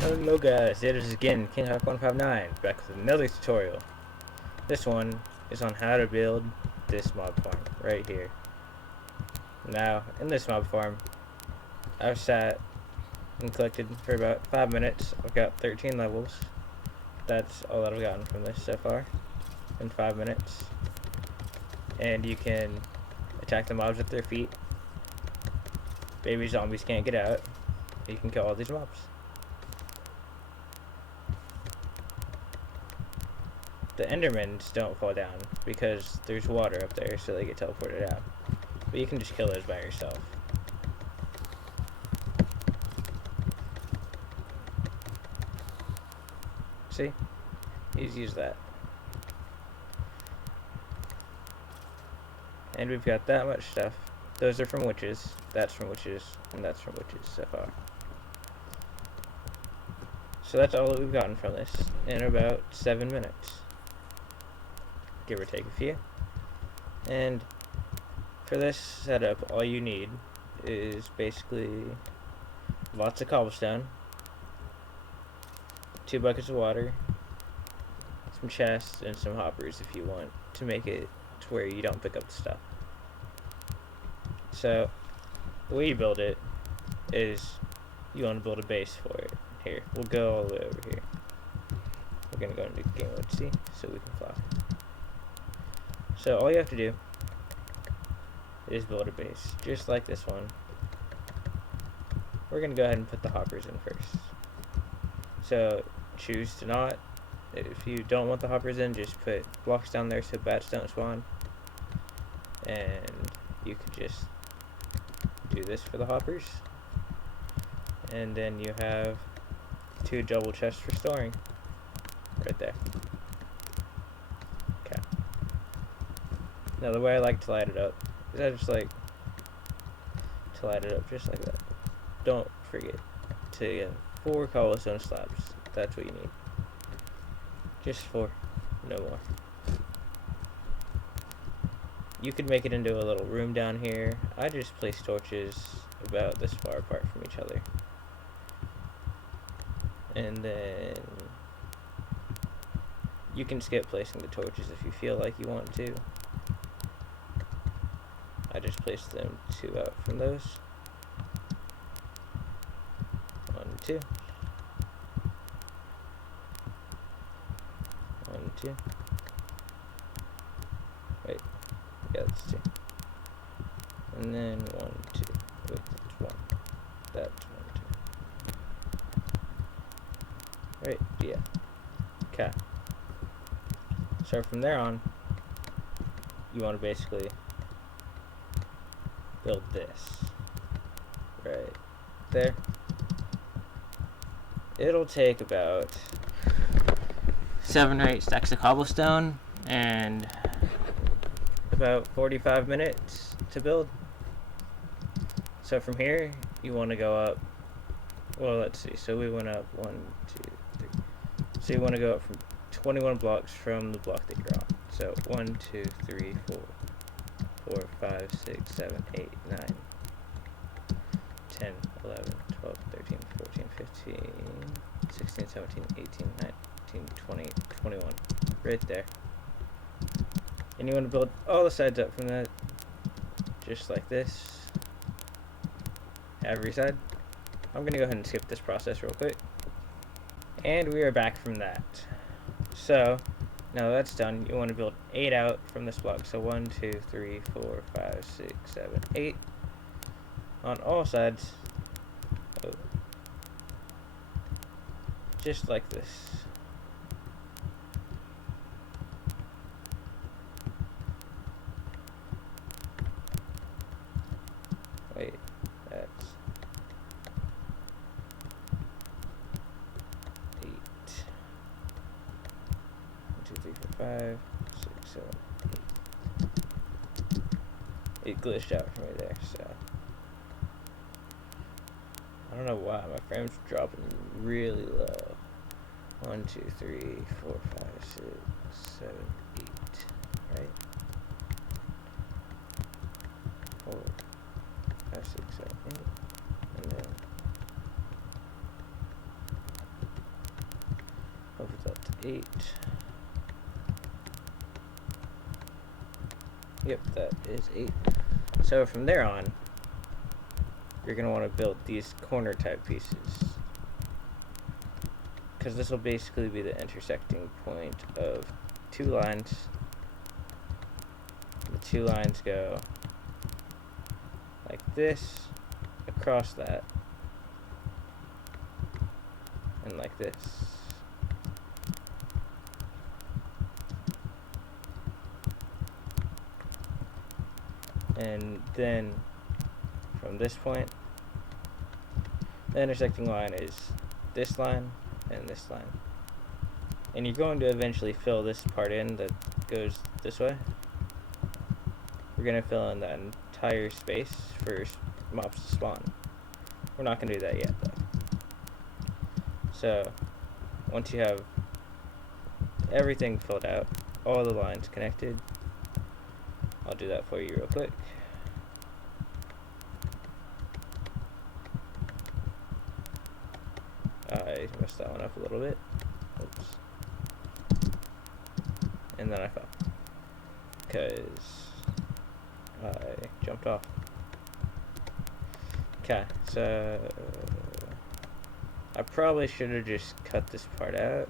Hello guys, it is again KingHawk159 back with another tutorial. This one is on how to build this mob farm right here. Now, in this mob farm, I've sat and collected for about 5 minutes. I've got 13 levels. That's all that I've gotten from this so far in 5 minutes. And you can attack the mobs at their feet. Baby zombies can't get out. You can kill all these mobs. The Endermans don't fall down because there's water up there, so they get teleported out. But you can just kill those by yourself. See? You just use that. And we've got that much stuff. Those are from witches, that's from witches, and that's from witches so far. So that's all that we've gotten from this in about 7 minutes. Give or take a few. And for this setup, all you need is basically lots of cobblestone, 2 buckets of water, some chests, and some hoppers if you want to make it to where you don't pick up the stuff. So the way you build it is you want to build a base for it. Here, we'll go all the way over here. We're going to go into game mode C so we can fly. So all you have to do is build a base, just like this one. We're going to go ahead and put the hoppers in first. So choose to not. If you don't want the hoppers in, just put blocks down there so bats don't spawn. And you could just do this for the hoppers. And then you have 2 double chests for storing. Right there. Okay. Now the way I like to light it up is I just like to light it up just like that. Don't forget to get 4 cobblestone slabs. That's what you need. Just 4, no more. You could make it into a little room down here. I just place torches about this far apart from each other. And then you can skip placing the torches if you feel like you want to. I just placed them 2 out from those. 1, 2. 1, 2. Wait, yeah, that's 2. And then 1, 2. Wait, that's 1. That's 1, 2. Right, yeah. Okay. So from there on, you want to basically build this right there. It'll take about 7 or 8 stacks of cobblestone and about 45 minutes to build. So from here, you want to go up. Well, let's see. So we went up 1, 2, 3. So you want to go up from 21 blocks from the block that you're on. So 1, 2, 3, 4, 4, 5, 6, 7, 8, 9, 10, 11, 12, 13, 14, 15, 16, 17, 18, 19, 20, 21. Right there. And you want to build all the sides up from that, just like this. Every side. I'm going to go ahead and skip this process real quick. And we are back from that. So, now that's done, you want to build 8 out from this block. So 1, 2, 3, 4, 5, 6, 7, 8. On all sides. Oh. Just like this. Wait, that's 8. 1, 2, 3, 4, 5, 6, 7, 8. It glitched out for me there, so I don't know why my frame's dropping really low. 1, 2, 3, 4, 5, 6, 7, 8. Right? 4, 5, 6, 7, 8. And then Yep, that is 8. So from there on, you're going to want to build these corner type pieces, because this will basically be the intersecting point of 2 lines. The 2 lines go like this, across that, and like this. And then from this point, the intersecting line is this line and this line. And you're going to eventually fill this part in that goes this way. We're going to fill in that entire space for mobs to spawn. We're not going to do that yet though. So once you have everything filled out, all the lines connected, I'll do that for you real quick. I messed that one up a little bit. Oops. And then I fell, because I jumped off. Okay, so I probably should have just cut this part out,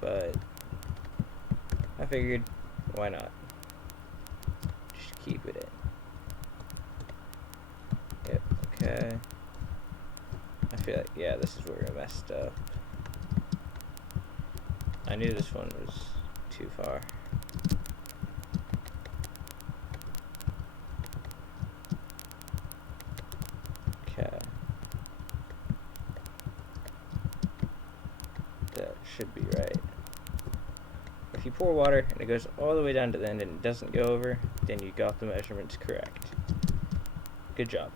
but I figured, why not? Just keep it in. Yep, okay. I feel like, yeah, this is where I messed up. I knew this one was too far. Okay. That should be right. If you pour water and it goes all the way down to the end and it doesn't go over, then you got the measurements correct. Good job.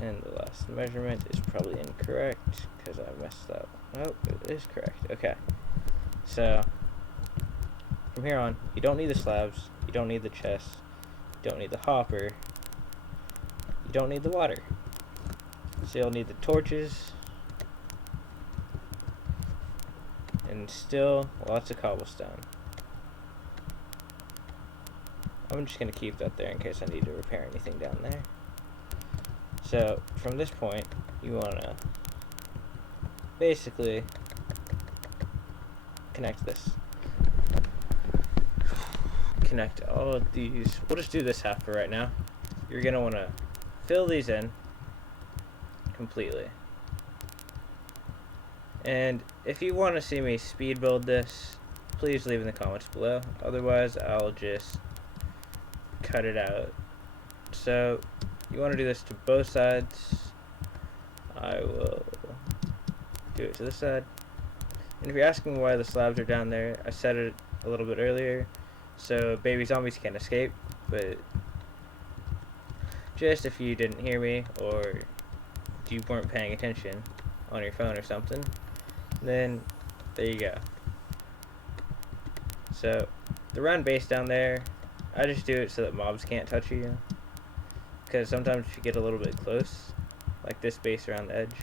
And the last measurement is probably incorrect because I messed up. Oh, it is correct. Okay. So from here on, you don't need the slabs, you don't need the chest, you don't need the hopper, you don't need the water. So you'll need the torches, and still lots of cobblestone. I'm just going to keep that there in case I need to repair anything down there. So from this point, you want to basically connect this. Connect all of these. We'll just do this half for right now. You're going to want to fill these in completely. And if you want to see me speed build this, please leave in the comments below. Otherwise, I'll just cut it out. So you want to do this to both sides. I will do it to this side. And if you're asking why the slabs are down there, I said it a little bit earlier, so baby zombies can't escape. But just if you didn't hear me, or you weren't paying attention on your phone or something, then there you go. So the round base down there, I just do it so that mobs can't touch you, because sometimes if you get a little bit close, like this base around the edge,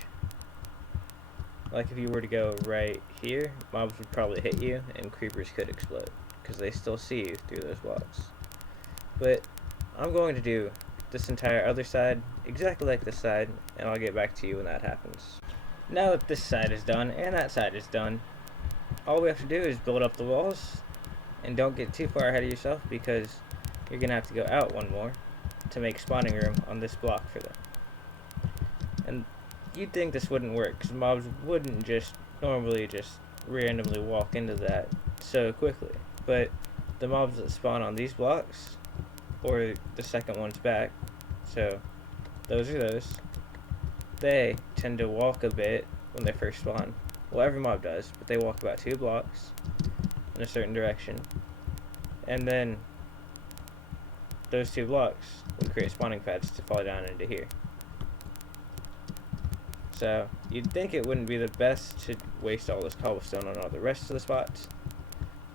like if you were to go right here, mobs would probably hit you and creepers could explode because they still see you through those blocks. But I'm going to do this entire other side exactly like this side, and I'll get back to you when that happens. Now that this side is done and that side is done, all we have to do is build up the walls, and don't get too far ahead of yourself because you're gonna have to go out one more to make spawning room on this block for them. And you'd think this wouldn't work because mobs wouldn't just normally just randomly walk into that so quickly, but the mobs that spawn on these blocks, or the second ones back, so those are those, they tend to walk a bit when they first spawn. Well, every mob does, but they walk about 2 blocks in a certain direction, and then those 2 blocks would create spawning pads to fall down into here. So you'd think it wouldn't be the best to waste all this cobblestone on all the rest of the spots,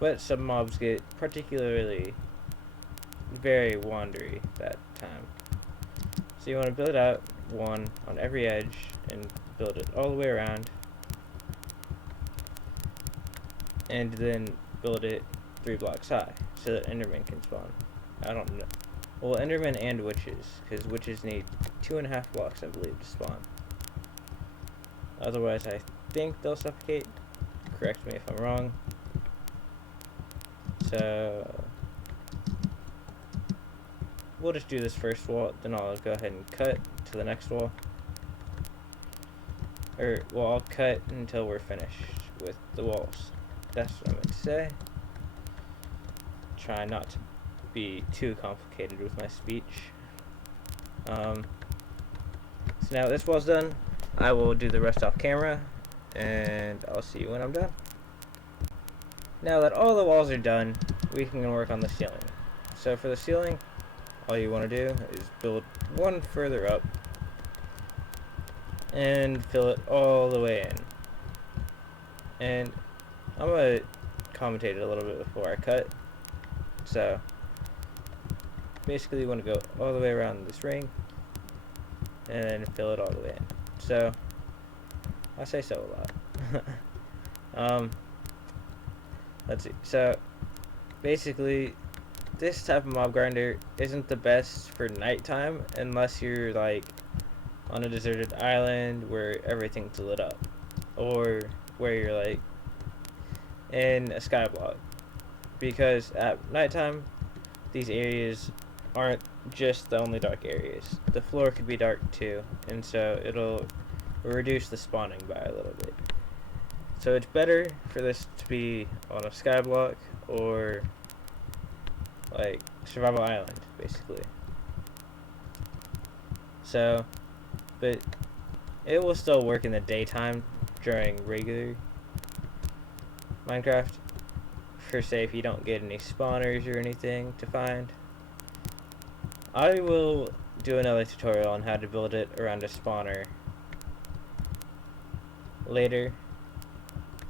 but some mobs get particularly very wandery that time. So you want to build out one on every edge and build it all the way around, and then build it 3 blocks high so that Enderman can spawn. I don't know. Well, Enderman and witches, because witches need 2.5 blocks, I believe, to spawn. Otherwise, I think they'll suffocate. Correct me if I'm wrong. So we'll just do this first wall, then I'll go ahead and cut to the next wall. Well, I'll cut until we're finished with the walls. That's what I meant to say. Try not to be too complicated with my speech. So now this wall's done, I will do the rest off camera, and I'll see you when I'm done. Now that all the walls are done, we can work on the ceiling. So for the ceiling, all you want to do is build one further up and fill it all the way in. And I'm going to commentate it a little bit before I cut. So basically you want to go all the way around this ring and fill it all the way in. So I say so a lot. Let's see. So basically this type of mob grinder isn't the best for nighttime unless you're like on a deserted island where everything's lit up, or where you're like in a skyblock, because at nighttime these areas aren't just the only dark areas. The floor could be dark too, and so it'll reduce the spawning by a little bit. So it's better for this to be on a skyblock or like survival island, basically. So, but it will still work in the daytime during regular Minecraft, for say if you don't get any spawners or anything to find. I will do another tutorial on how to build it around a spawner later.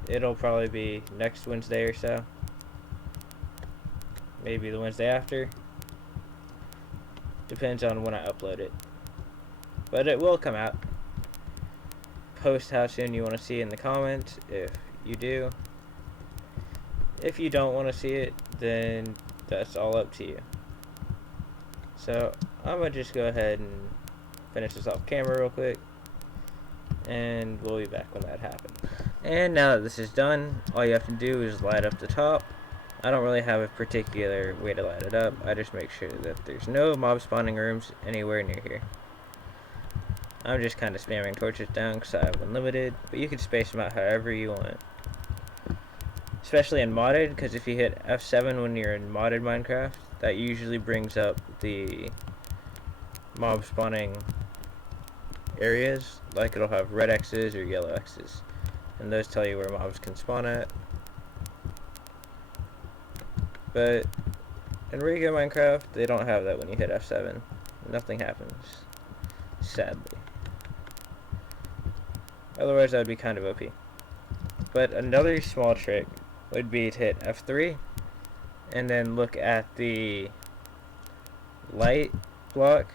It'll probably be next Wednesday or so. Maybe the Wednesday after. Depends on when I upload it. But it will come out. Post how soon you want to see it in the comments if you do. If you don't want to see it, then that's all up to you. So I'm going to just go ahead and finish this off camera real quick, and we'll be back when that happens. And now that this is done, all you have to do is light up the top. I don't really have a particular way to light it up. I just make sure that there's no mob spawning rooms anywhere near here. I'm just kind of spamming torches down because I have unlimited, but you can space them out however you want. Especially in modded, because if you hit F7 when you're in modded Minecraft, that usually brings up the mob spawning areas. Like it'll have red X's or yellow X's, and those tell you where mobs can spawn at. But in regular Minecraft, they don't have that when you hit F7. Nothing happens, sadly. Otherwise, that would be kind of OP. But another small trick would be to hit F3 and then look at the light block,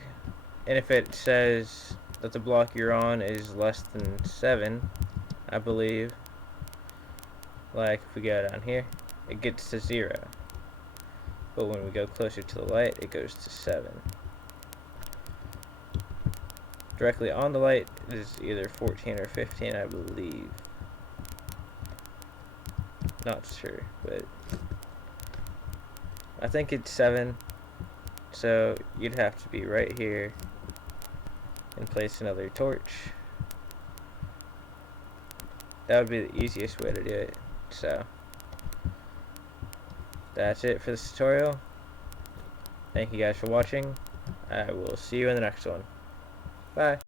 and if it says that the block you're on is less than 7, I believe, like if we go down here, it gets to 0. But when we go closer to the light, it goes to 7. Directly on the light is either 14 or 15, I believe. Not sure, but I think it's 7. So you'd have to be right here and place another torch. That would be the easiest way to do it. So that's it for this tutorial. Thank you guys for watching. I will see you in the next one. Bye.